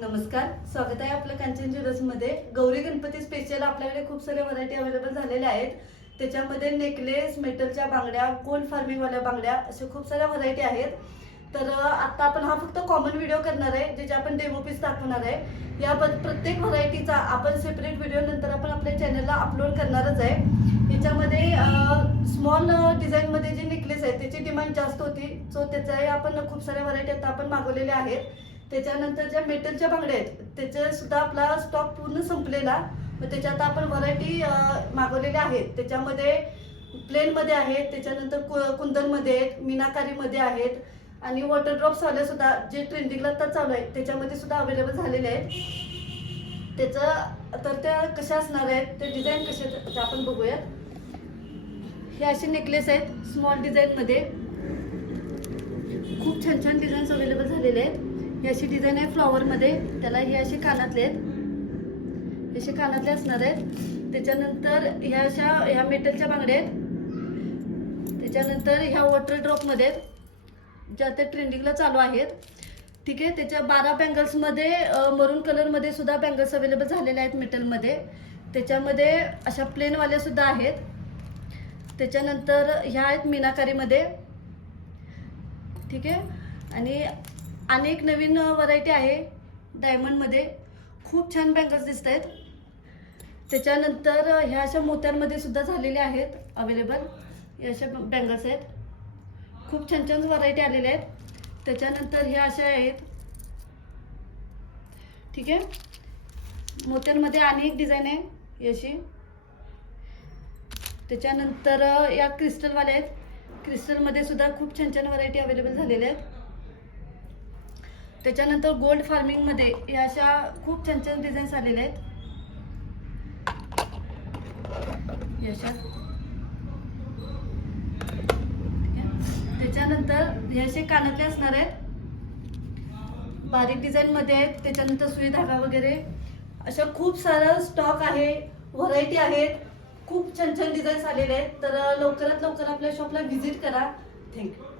नमस्कार स्वागत आहे आपलं कांचन ज्वेलर्समध्ये गौरी गणपती स्पेशल आपल्याकडे खूप साऱ्या व्हरायटी अवेलेबल झालेल्या आहेत. त्याच्यामध्ये नेकलेस मेटलच्या बांगड्या गोल्ड फार्मिंगवाल्या बांगड्या अशा खूप साऱ्या व्हरायटी आहेत. तर आत्ता आता आपण हा फक्त कॉमन व्हिडिओ करणार आहे ज्याचे आपण डेमो पीस दाखवणार आहे. या ब- प्रत्येक व्हरायटीचा आपण सेपरेट व्हिडिओ नंतर आपण आपल्या चॅनलला अपलोड करणारच आहे. याच्यामध्ये स्मॉल डिझाईनमध्ये जे नेकलेस आहेत त्याची डिमांड जास्त होती. सो त्याचाही आपण खूप साऱ्या व्हरायटी आता आपण मागवलेल्या आहेत. त्याच्यानंतर ज्या मेटलच्या बांगड्या आहेत त्याचा सुद्धा आपला स्टॉक पूर्ण संपलेला मग त्याच्यात आपण व्हरायटी मागवलेल्या आहेत. त्याच्यामध्ये प्लेनमध्ये आहेत त्याच्यानंतर कु- कुंदनमध्ये आहेत मीनाकारीमध्ये आहेत आणि वॉटर ड्रॉप्स वाले सुद्धा जे ट्रेंडिंगला आता चालू आहे त्याच्यामध्ये सुद्धा अवेलेबल झालेले आहेत. त्याचं तर त्या कशा असणार आहेत ते डिझाईन कसे आपण बघूयात. हे असे नेकलेस आहेत स्मॉल डिझाईनमध्ये खूप छान छान डिझाईन्स अवेलेबल झालेले आहेत. ही अशी डिझाईन आहे फ्लॉवरमध्ये त्याला हे असे कानातले आहेत. असे कानातले असणार आहेत. त्याच्यानंतर ह्या अशा ह्या मेटलच्या बांगड्या आहेत. त्याच्यानंतर ह्या वॉटर ड्रॉपमध्ये आहेत. ज्या त्या ट्रेंडिंगला चालू आहेत. ठीक आहे? त्याच्या बारा बँगल्समध्ये मरून कलरमध्ये सुद्धा बँगल्स अवेलेबल झालेल्या आहेत मेटलमध्ये त्याच्यामध्ये अशा प्लेनवाल्या सुद्धा आहेत. त्याच्यानंतर ह्या आहेत मीनाकारीमध्ये ठीक आहे? आणि अनेक नवीन व्हरायटी आहे डायमंडमध्ये खूप छान बँगल्स दिसत आहेत त्याच्यानंतर ह्या अशा मोत्यांमध्ये सुद्धा झालेल्या आहेत अवेलेबल या अशा बँगल्स आहेत. खूप छान छान व्हरायटी आलेल्या आहेत. त्याच्यानंतर ह्या अशा आहेत. ठीक आहे? मोत्यांमध्ये आणि एक डिझाईन आहे याशी अशी त्याच्यानंतर या क्रिस्टलवाल्या आहेत. क्रिस्टलमध्ये सुद्धा खूप छान छान व्हरायटी अवेलेबल झालेल्या आहेत. त्याच्यानंतर गोल्ड फार्मिंगमध्ये या अशा खूप छान छान डिझाईन्स आलेल्या आहेत. त्याच्यानंतर हे असे कानातले असणार आहेत. बारीक डिझाईन मध्ये आहेत. त्याच्यानंतर सुई धागा वगैरे. अशा खूप सारा स्टॉक आहे व्हरायटी आहेत. खूप छान छान डिझाईन्स आलेले आहेत. तर लवकरात लवकर आपल्या शॉपला व्हिजिट करा. थँक्यू